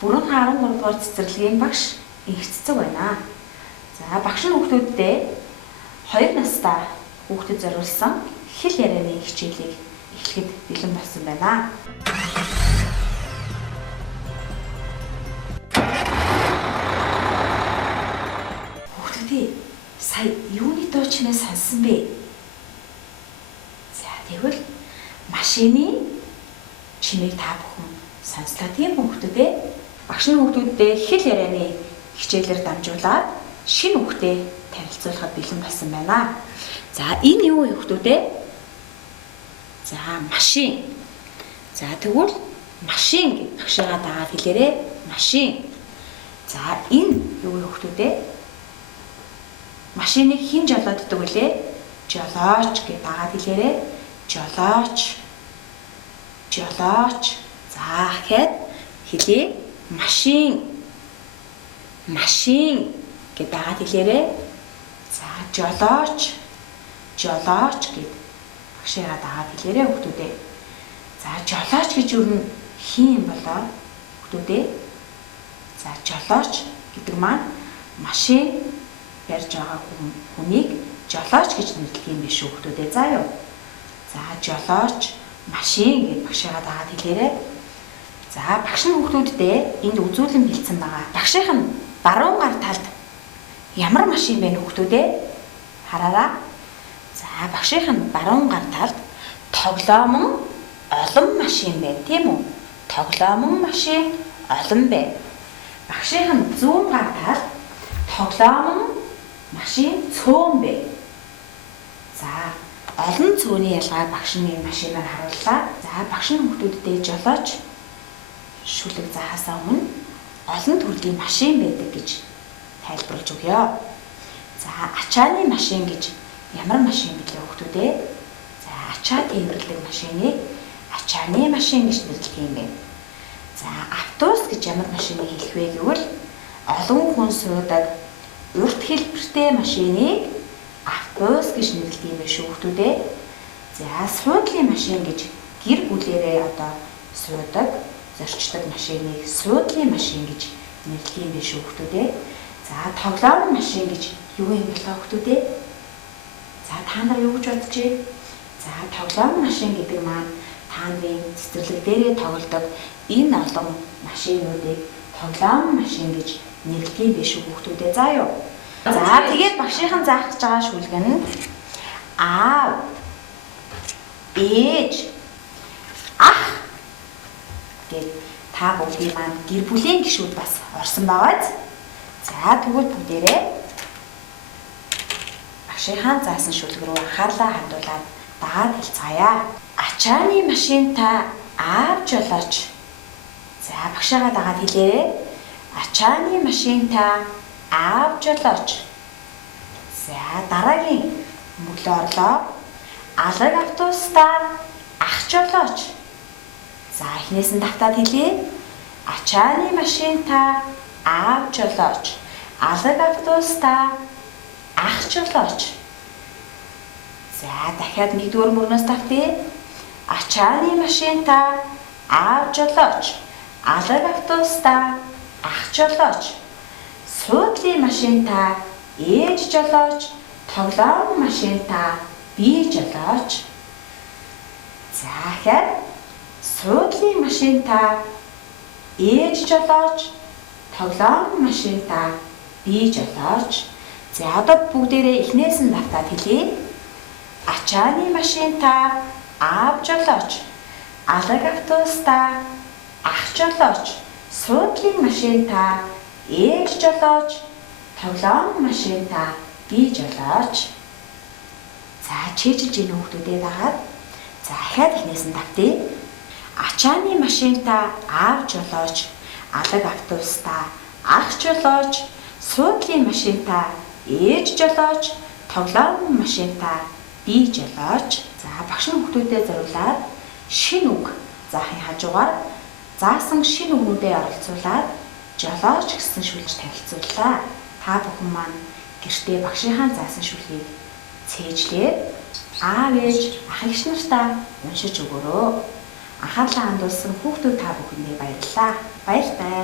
Бүрэн 13 дугаар цэцэрлэгийн багш инх цэцэг байна. За багш нь хүүхдүүддээ 2 настай хүүхдэд зориулсан хэл ярианы хичээлийг эхлэхэд бэлэн болсон байна. Хүүхдүүдээ сая юуны дуу чимээ сонссон бэ? За тэгвэл машины чимээг та бүхэн сонслоо тийм хүүхдүүдээ. Багш нь хүүхдүүддээ хэл ярианы хичээлээр дамжуулаад шинэ үгтэй танилцуулахад бэлэн болсон байна. За энэ юу вэ хүүхдүүдээ? За машин. За тэгвэл машин гэж багшаагаа дагаад хэлээрэй. Машин. За энэ юу вэ хүүхдүүдээ? Машиныг хэн жолооддаг вүлээ? Жолооч гэж дагаад хэлээрэй. Жолооч. Жолооч. За гэхэд хэлээ. Машин. Машин гэж дагаад хэлээрэй. За жолооч. Жолооч гэд багшаагаа дагаад хэлээрэй хүүхдүүдээ. За жолооч гэж юу нь хин юм болоо хүүхдүүдээ? За жолооч гэдэг маань машин барьж байгаа хүнийг жолооч гэж нэрлэдэг юм биш үү хүүхдүүдээ. За юу. За жолооч, машин гэж багшаагаа дагаад хэлээрэй. За багш нь хүүхдүүддээ энд үзүүлэн бэлдсэн байгаа. Багшийнх нь баруун гар талд ямар машин бэ хүүхдүүдээ? Хараараа. За багшийнх нь баруун гар талд тоглоомон олон машин байна, тийм үү? Тоглоомон машин олон байна. Багшийнх нь зүүн гар талд тоглоомон машин цөөн байна. За олон цөөний ялгаа багш нь энэ машинаар харууллаа. За багш нь хүүхдүүддээ жолооч шүлэг заахаас өмнө олон төрлийн машин байдаг гэж тайлбарлаж өгье. За ачааны машин гэж ямар машин билээ хүүхдүүдээ? За ачаа тээвэрлэдэг машиныг ачааны машин гэж нэрлэдэг юм байна. За автобус гэж ямар машиныг хэлэх вэ гэвэл олон хүн суудаг урт хэлбэртэй машиныг автобус гэж нэрлэдэг юм байна шүү хүүхдүүдээ. За суудлын машин гэж гэр бүлээрээ одоо суудаг зорчдог машиныг суудлын машин гэж нэрлэдэг юм биш үү хүүхдүүдээ. За тоглоом машин гэж юу юм болоо хүүхдүүдээ? За та нар юу гэж бодчихъя? За тоглоом машин гэдэг маань та нарын цэцэрлэг дээрээ тоглодог энэ олон машинуудыг тоглоом машин гэж нэрлэдэг юм биш үү хүүхдүүдээ. За юу. За тэгээд багшийнхан заах гэж байгаа шүлэг нь аав, ээж, ах гэд та бүгдийн маань гэр бүлийн гишүүд бас орсон байгааз. За тэгвэл бүгдээрээ багшийнхаа заасан шүлэг рүү анхаарлаа хандуулаад дагаад хэлцгаая. Ачааны машинтай аав жолооч. За багшаагаа дагаад хэлээрэй. Ачааны машинтай аав жолооч. За дараагийн мөглөө орлоо. Алаг автобустай ах жолооч. За эхнээс нь давтаад хэлье. Ачааны машинтай аав жолооч. Алаг автобустай ах жолооч. За дахиад нэгдүгээр мөрнөөс давтъя. Ачааны машинтай аав жолооч. Алаг автобустай ах жолооч. Суудлын машинтай ээж жолооч. Тоглоом машинтай би жолооч. За дахиад суудлын машинтай ээж жолооч, тоглоом машинтай би жолооч. За одоо бүгдээрээ эхнээс нь давтаад хэлье. Ачааны машинтай аав жолооч, алаг автобустай ах жолооч, суудлын машинтай ээж жолооч, тоглоом машинтай би жолооч. За чийжиж ийн хүүхдүүдээ дагаад за дахиад эхнээс нь давтъя. Ачааны машинтай аав жолооч, алаг автобустай ах жолооч, суудлын машинтай ээж жолооч, тоглоом машинтай би жолооч. За багш нь хүүхдүүдэд зориулаад шинэ үг заахын хажуугаар заасан шинэ үгнүүдээ оролцуулаад жолооч гэсэн шүлж танилцууллаа. Та бүхэн маань гэртээ багшийнхаа заасан шүлгийг цээжлээд аав ээж ах эгч нартаа уншиж өгөөрэй. Анхаарлаа хандуулсан хүүхдүүд та бүхэндээ баярлалаа. Баяртай.